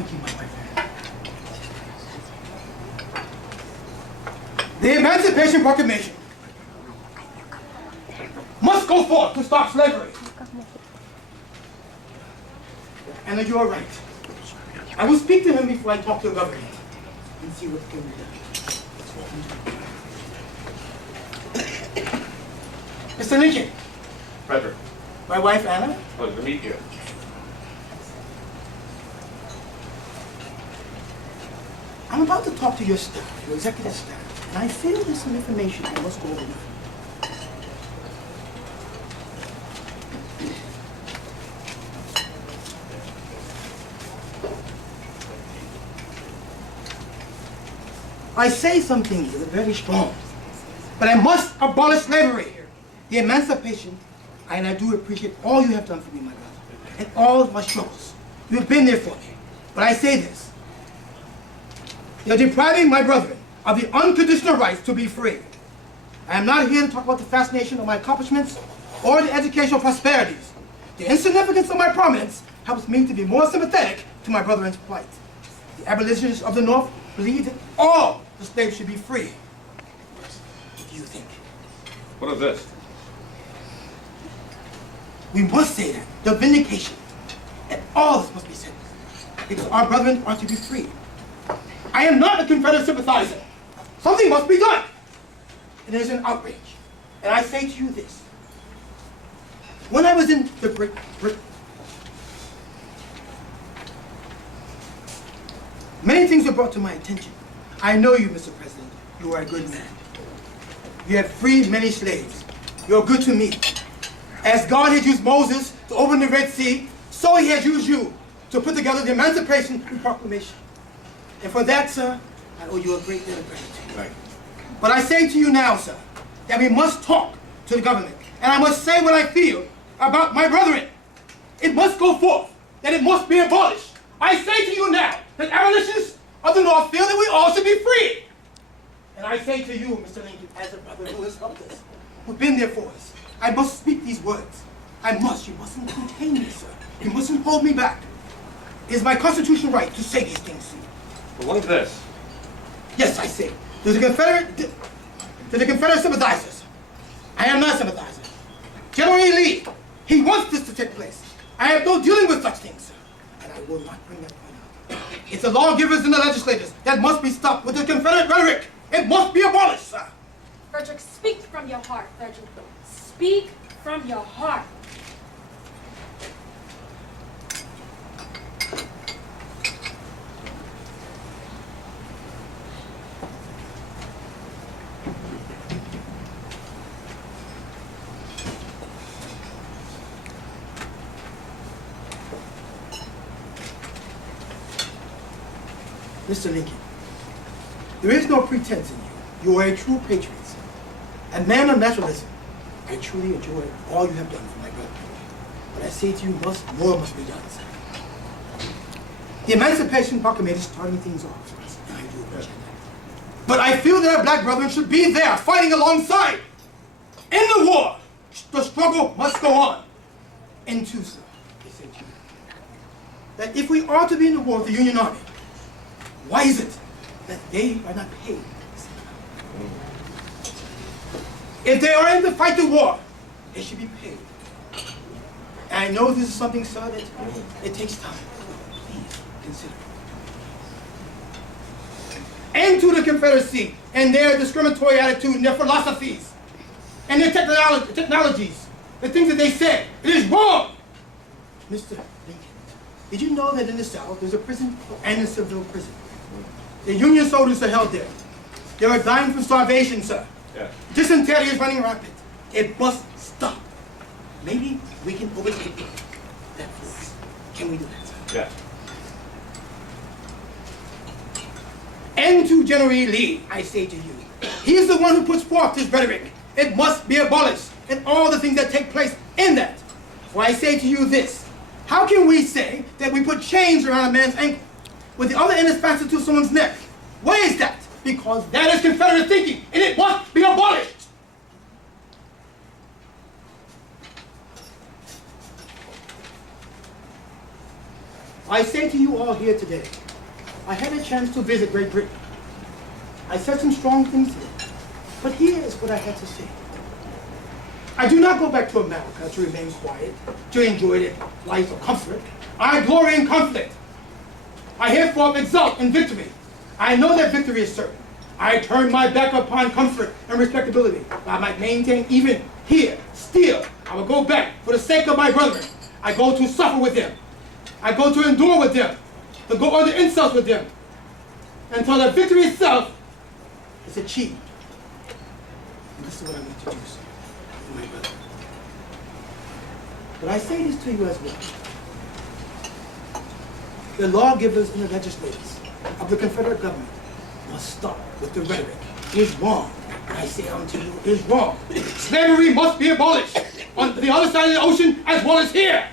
Thank you, my wife. The Emancipation Proclamation must go forth to stop slavery. And you are right. I will speak to him before I talk to the government and see what can be done. Mr. Lincoln. Fredrick. My wife, Anna. Pleasure to meet you. I'm about to talk to your staff, your executive staff, and I feel there's some information I must go over with. I say some things that are very strong, but I must abolish slavery, the emancipation, and I do appreciate all you have done for me, my brother, and all of my struggles. You have been there for me, but I say this. You're depriving my brethren of the unconditional rights to be free. I am not here to talk about the fascination of my accomplishments or the educational prosperities. The insignificance of my prominence helps me to be more sympathetic to my brethren's plight. The abolitionists of the North believe that all the slaves should be free. What do you think? What is this? We must say that, the vindication, and all this must be said, because our brethren are to be free. I am not a Confederate sympathizer. Something must be done. And it is an outrage. And I say to you this. When I was in the Great Britain, many things were brought to my attention. I know you, Mr. President. You are a good man. You have freed many slaves. You're good to me. As God had used Moses to open the Red Sea, so he has used you to put together the Emancipation Proclamation. And for that, sir, I owe you a great deal of gratitude. Right. But I say to you now, sir, that we must talk to the government. And I must say what I feel about my brethren. It must go forth, that it must be abolished. I say to you now that abolitionists of the North feel that we all should be free. And I say to you, Mr. Lincoln, as a brother who has helped us, who's been there for us, I must speak these words. I must. You mustn't contain me, sir. You mustn't hold me back. It is my constitutional right to say these things to you. But what is this? Yes, I say. To the Confederate sympathizers. I am not a sympathizer. General Lee, he wants this to take place. I have no dealing with such things, sir. And I will not bring that point up. It's the lawgivers and the legislators that must be stopped with the Confederate rhetoric. It must be abolished, sir. Fredrick, speak from your heart, Fredrick. Speak from your heart. Mr. Lincoln, there is no pretense in you. You are a true patriot, sir. A man of naturalism. I truly enjoy all you have done for my brother. But I say to you, more must be done, sir. The Emancipation Proclamation is starting things off, sir, and I do appreciate that. But I feel that our black brethren should be there, fighting alongside. In the war, the struggle must go on. And two, sir, I say to you, that if we are to be in the war with the Union Army, why is it that they are not paid? If they are in to fight the war, they should be paid. And I know this is something, sir, that it takes time. Please consider it. And to the Confederacy and their discriminatory attitude and their philosophies and their technologies, the things that they said, it is wrong. Mr. Lincoln, did you know that in the South there's a prison and a civil prison? The Union soldiers are held there. They are dying from starvation, sir. Yes. Dysentery is running rampant. It must stop. Maybe we can overtake that force. Can we do that, sir? Yes. And to General Lee, I say to you, he is the one who puts forth this rhetoric. It must be abolished, and all the things that take place in that. For I say to you this, how can we say that we put chains around a man's ankle with the other end is fastened to someone's neck? Why is that? Because that is Confederate thinking, and it must be abolished. I say to you all here today, I had a chance to visit Great Britain. I said some strong things here, but here is what I had to say. I do not go back to America to remain quiet, to enjoy the life of comfort. I glory in conflict. I herefore exult in victory. I know that victory is certain. I turn my back upon comfort and respectability. I might maintain even here, still, I will go back for the sake of my brethren. I go to suffer with them. I go to endure with them, to go under insults with them, until the victory itself is achieved. And this is what I'm going to do, sir, my brother. But I say this to you as well. The lawgivers and the legislators of the Confederate government must stop with the rhetoric. It is wrong. And I say unto you, it is wrong. Slavery must be abolished on the other side of the ocean as well as here.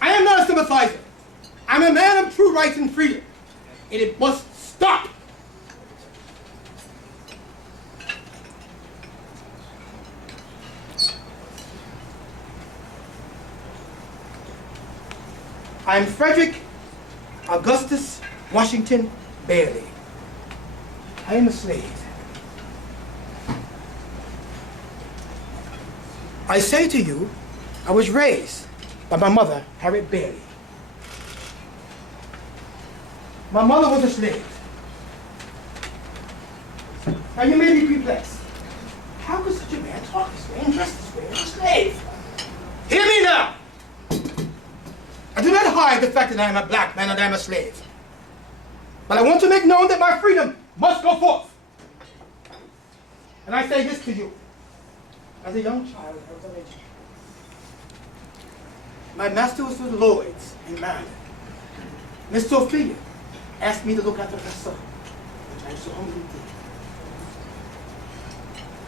I am not a sympathizer. I'm a man of true rights and freedom. And it must stop. I am Fredrick Augustus Washington Bailey. I am a slave. I say to you, I was raised by my mother, Harriet Bailey. My mother was a slave. Now you may be perplexed. How could such a man talk this way and dress this way as a slave? Hear me now! I do not hide the fact that I am a black man and I am a slave. But I want to make known that my freedom must go forth. And I say this to you. As a young child, I was uneducated. My master was with Lloyd's in Maryland. Miss Sophia asked me to look after her son, which I so humbly did.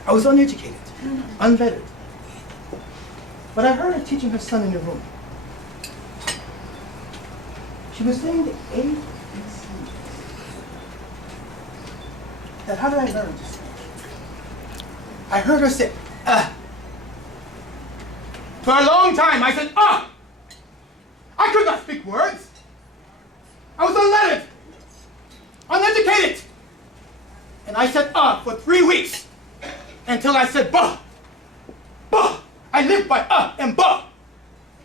I was uneducated, unlettered. But I heard her teaching her son in the room. She was saying the A, B, C. Now, how did I learn to speak? I heard her say, For a long time, I said, I could not speak words. I was unlettered, uneducated. And I said, for 3 weeks, until I said, bah. I lived by and bah.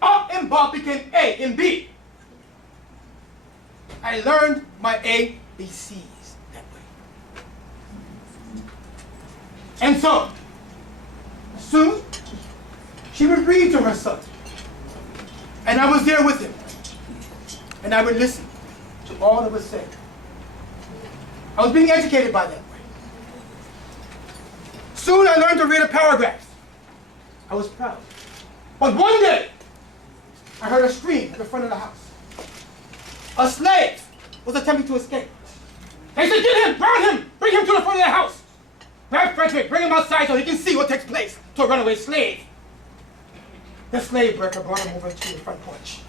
And bah became A and B. I learned my ABCs that way. And so, soon, she would read to her son. And I was there with him. And I would listen to all that was said. I was being educated by that way. Soon I learned to read a paragraph. I was proud. But one day, I heard a scream at the front of the house. A slave was attempting to escape. They said, get him, burn him, bring him to the front of the house. Grab Fredrick, bring him outside so he can see what takes place to a runaway slave. The slave breaker brought him over to the front porch.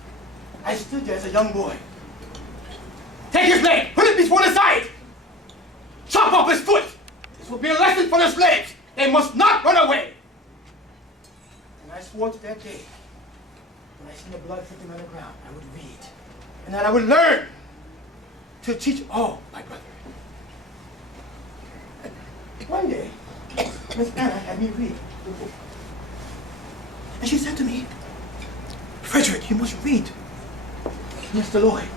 I stood there as a young boy. Take his leg, put it before the side. Chop off his foot. This will be a lesson for the slaves. They must not run away. And I swore to that day, when I seen the blood dripping on the ground, I would read. And that I would learn to teach all my brethren. One day, Miss Anna had me read the book. And she said to me, Fredrick, you must read Mr. Lloyd.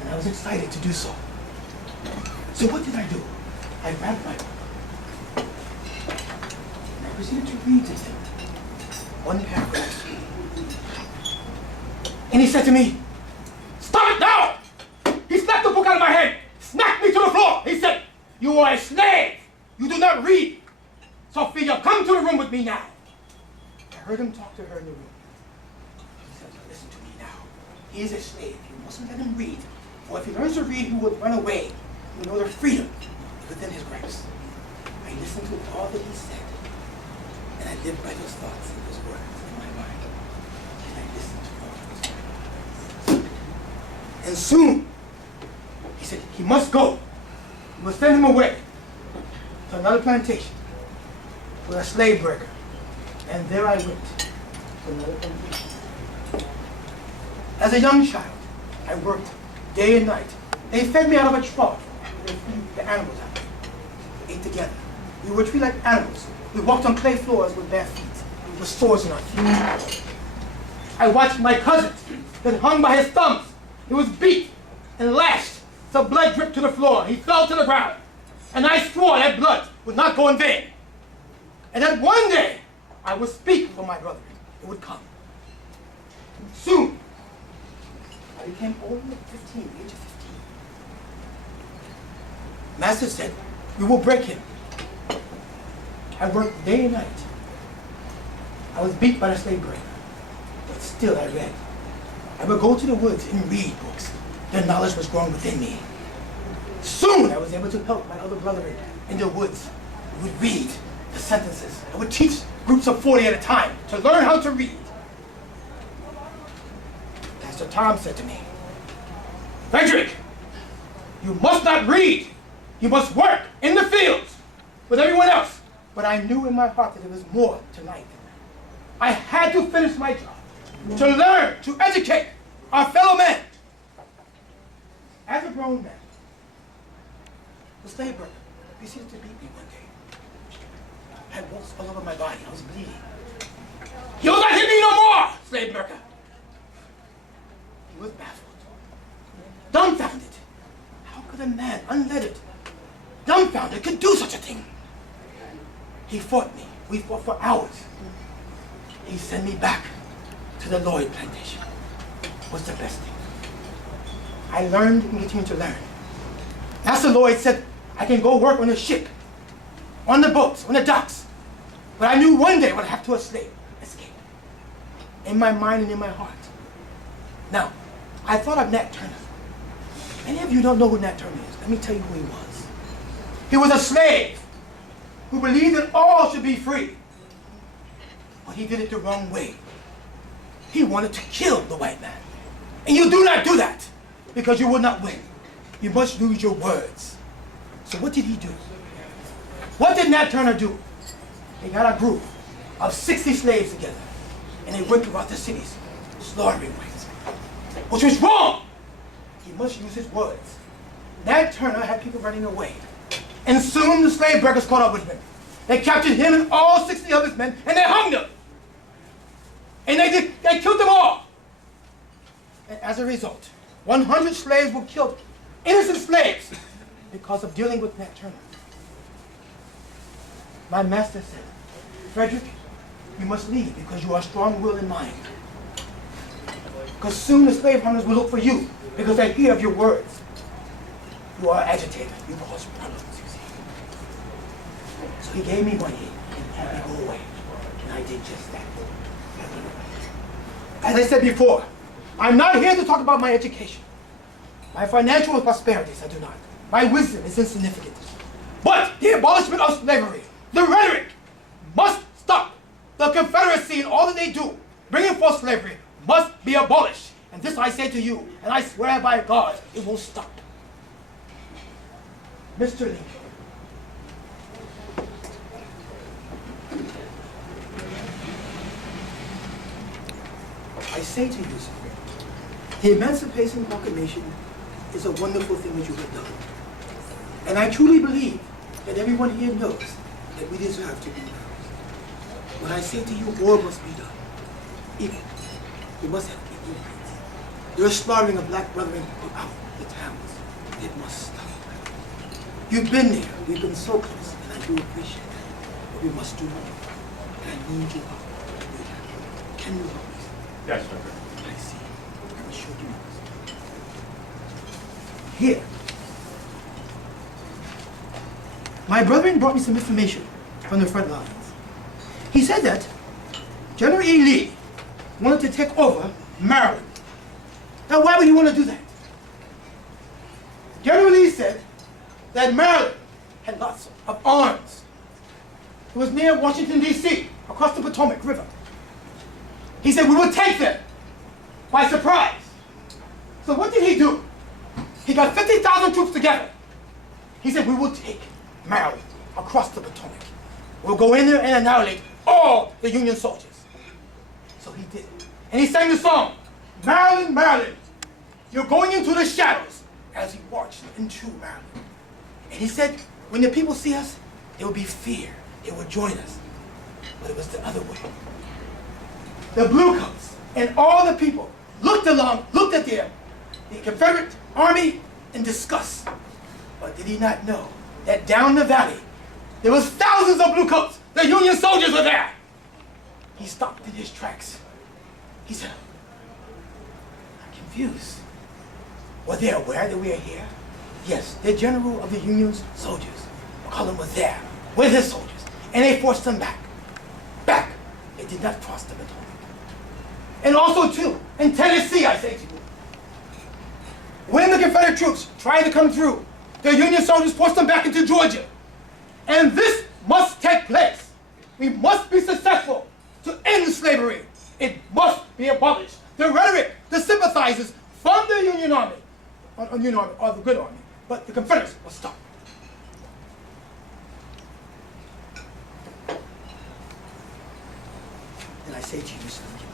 And I was excited to do so. So what did I do? I grabbed my book. And I proceeded to read to him one paragraph. And he said to me, stop it now! He slapped the book out of my hand, smacked me to the floor. He said, you are a slave. You do not read. Sophia, come to the room with me now. I heard him talk to her in the room. He said, listen to me now. He is a slave. You mustn't let him read. For if he learns to read, he will run away. He will know their freedom within his grasp. I listened to all that he said. And I lived by those thoughts and those words in my mind. And I listened to all those words. And soon, he said, he must go. We must send him away to another plantation with a slave breaker. And there I went to another plantation. As a young child, I worked day and night. They fed me out of a trough. They feed the animals out. We ate together. We were treated like animals. We walked on clay floors with bare feet, with swords in our feet. I watched my cousin that hung by his thumbs. He was beat and lashed, so blood dripped to the floor. He fell to the ground. And I swore that blood would not go in vain. And that one day, I would speak for my brother. It would come. Soon, I became only 15, age of 15. Master said, we will break him. I worked day and night. I was beat by the slave breaker, but still I read. I would go to the woods and read books. The knowledge was growing within me. Soon I was able to help my other brethren in the woods. We would read the sentences. I would teach groups of 40 at a time to learn how to read. Pastor Tom said to me, Fredrick, you must not read. You must work in the fields with everyone else. But I knew in my heart that there was more to life. I had to finish my job, to learn, to educate our fellow men. As a grown man, the slave broker proceeded to beat me one day. I had welts all over my body. I was bleeding. He was not hitting me no more, slave broker. He was baffled, dumbfounded. How could a man, unlettered, dumbfounded, could do such a thing? He fought me. We fought for hours. He sent me back to the Lloyd plantation. It was the best thing. I learned and continued to learn. Master Lloyd said I can go work on a ship, on the boats, on the docks. But I knew one day I would have to escape. In my mind and in my heart. Now, I thought of Nat Turner. Many of you don't know who Nat Turner is. Let me tell you who he was. He was a slave who believed that all should be free. But he did it the wrong way. He wanted to kill the white man. And you do not do that because you will not win. You must use your words. So what did he do? What did Nat Turner do? They got a group of 60 slaves together and they went throughout the cities slaughtering whites, which was wrong. He must use his words. Nat Turner had people running away. And soon the slave breakers caught up with him. They captured him and all 60 of his men, and they hung them. And they killed them all. And as a result, 100 slaves were killed, innocent slaves, because of dealing with Nat Turner. My master said, Fredrick, you must leave because you are strong-willed in mind. Because soon the slave hunters will look for you because they hear of your words. You are agitated. You cause problems, you see. So he gave me money and had me go away. And I did just that. As I said before, I'm not here to talk about my education. My financial prosperities, I do not. My wisdom is insignificant. But the abolishment of slavery, the rhetoric, must stop. The Confederacy and all that they do, bringing forth slavery, must be abolished. And this I say to you, and I swear by God, it will stop. Mr. Lincoln, I say to you, sir, the Emancipation Proclamation is a wonderful thing that you have done. And I truly believe that everyone here knows that we deserve to be free. But I say to you, war must be done. Equal. We must have equal rights. There is slaughtering of black brethren throughout the towns. It must stop. You've been there. We've been so close, and I do appreciate that. But we must do more. And I need your help to do that. Can you help us? Yes, sir. I see. I'm sure you must. Here. My brethren brought me some information from the front lines. He said that General E. Lee wanted to take over Maryland. Now, why would he want to do that? General Lee said that Maryland had lots of arms. It was near Washington, D.C., across the Potomac River. He said we would take them by surprise. So what did he do? He got 50,000 troops together. He said we will take Maryland across the Potomac. We'll go in there and annihilate all the Union soldiers. So he did. And he sang the song, Maryland, Maryland, you're going into the shadows, as he marched into Maryland. And he said, when the people see us, there will be fear. They will join us. But it was the other way. The bluecoats and all the people looked at the Confederate army in disgust. But did he not know that down the valley, there was thousands of bluecoats. The Union soldiers were there. He stopped in his tracks. He said, I'm confused. Were they aware that we are here? Yes, the general of the Union's soldiers, McCulloch, was there with his soldiers. And they forced them back. Back. They did not cross the Potomac. And also, too, in Tennessee, I say to you, when the Confederate troops tried to come through, the Union soldiers forced them back into Georgia. And this must take place. We must be successful to end slavery. It must be abolished. The rhetoric, the sympathizers from the Union Army, or the good army, but the Confederates must stop. And I say to you, Mr. Lincoln,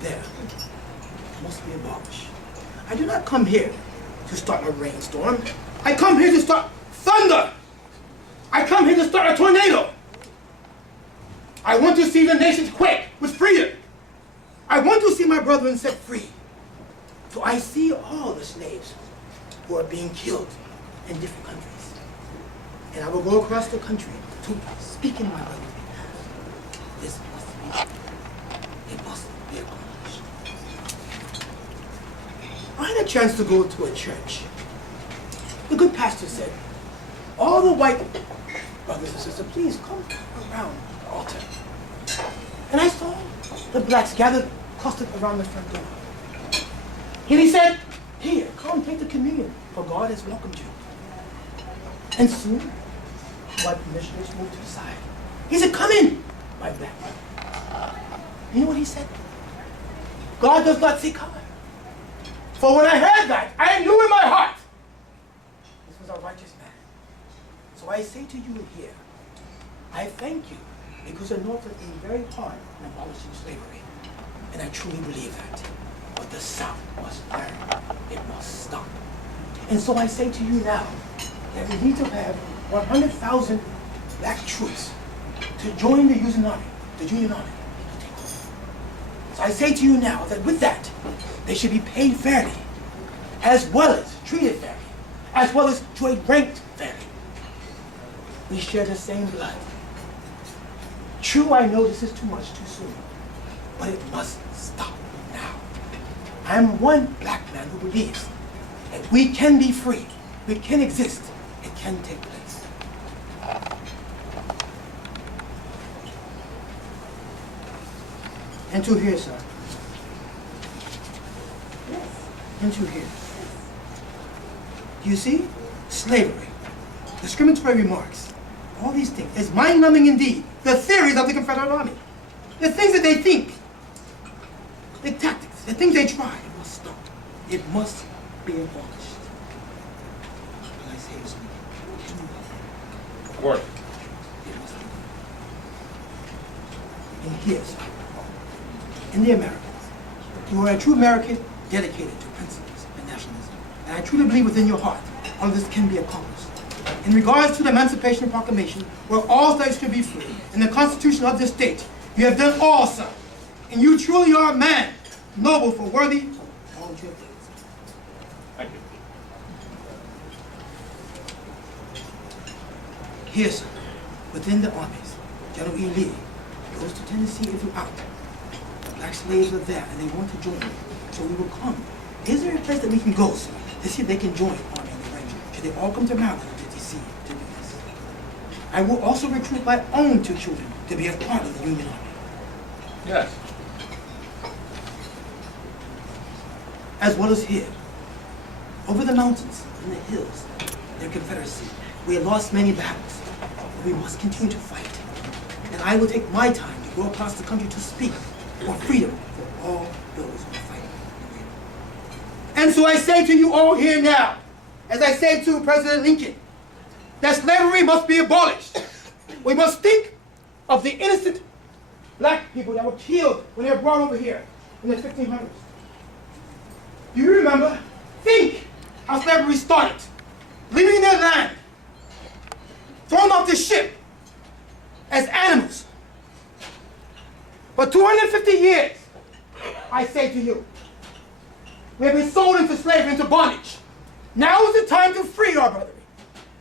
there must be abolished. I do not come here to start a rainstorm. I come here to start thunder. I come here to start a tornado. I want to see the nations quake with freedom. I want to see my brethren set free. So I see all the slaves who are being killed in different countries. And I will go across the country to speak in my brother's behalf. This must be, it must be accomplished. I had a chance to go to a church. The good pastor said, all the white brothers and sisters, please come around the altar. And I saw the blacks gathered, clustered around the front door. And he said, here, come take the communion, for God has welcomed you. And soon, white missionaries moved to the side. He said, come in, my black brother. You know what he said? God does not see color. For when I heard that, I knew in my heart, this was a righteous man. So I say to you here, I thank you, because the North has been very hard in abolishing slavery. And I truly believe that. But the South must learn. It must stop. And so I say to you now that we need to have 100,000 black troops to join the Union Army. So I say to you now that with that, they should be paid fairly, as well as treated fairly, as well as ranked fairly. We share the same blood. True, I know this is too much too soon, but it must stop now. I am one black man who believes that we can be free, we can exist, it can take place. And to here, sir. Yes. And to here. Do you see? Slavery, discriminatory remarks, all these things. It's mind-numbing indeed. The theories of the Confederate Army. The things that they think. The tactics, the things they try. It must stop. It must be abolished. And I say this to you. Word. It must be. And here, sir, in the Americans, you are a true American dedicated to principles and nationalism. And I truly believe within your heart, all of this can be accomplished. In regards to the Emancipation Proclamation, where all slaves should be free, and the Constitution of this state, you have done all, sir. And you truly are a man, noble for worthy of all that you have done. Thank you. Here, sir, within the armies, General E. Lee goes to Tennessee and throughout. Black slaves are there, and they want to join. So we will come. Is there a place that we can go, sir, to see if they can join Army and the Ranger? Should they all come to Maryland or to D.C. to do this? I will also recruit my own 2 children to be a part of the Union Army. Yes. As well as here, over the mountains, in the hills, their Confederacy. We have lost many battles, but we must continue to fight. And I will take my time to go across the country to speak for freedom for all those who are fighting. And so I say to you all here now, as I say to President Lincoln, that slavery must be abolished. We must think of the innocent black people that were killed when they were brought over here in the 1500s. Do you remember? Think how slavery started. Leaving their land, thrown off the ship as animals. For 250 years, I say to you, we have been sold into slavery, into bondage. Now is the time to free our brethren.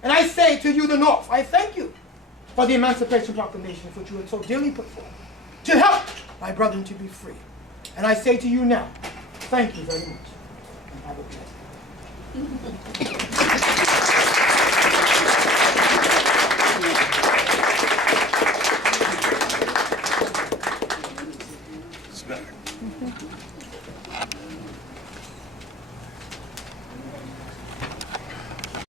And I say to you, the North, I thank you for the Emancipation Proclamation which you have so dearly put forth to help my brethren to be free. And I say to you now, thank you very much. And have a blessed day.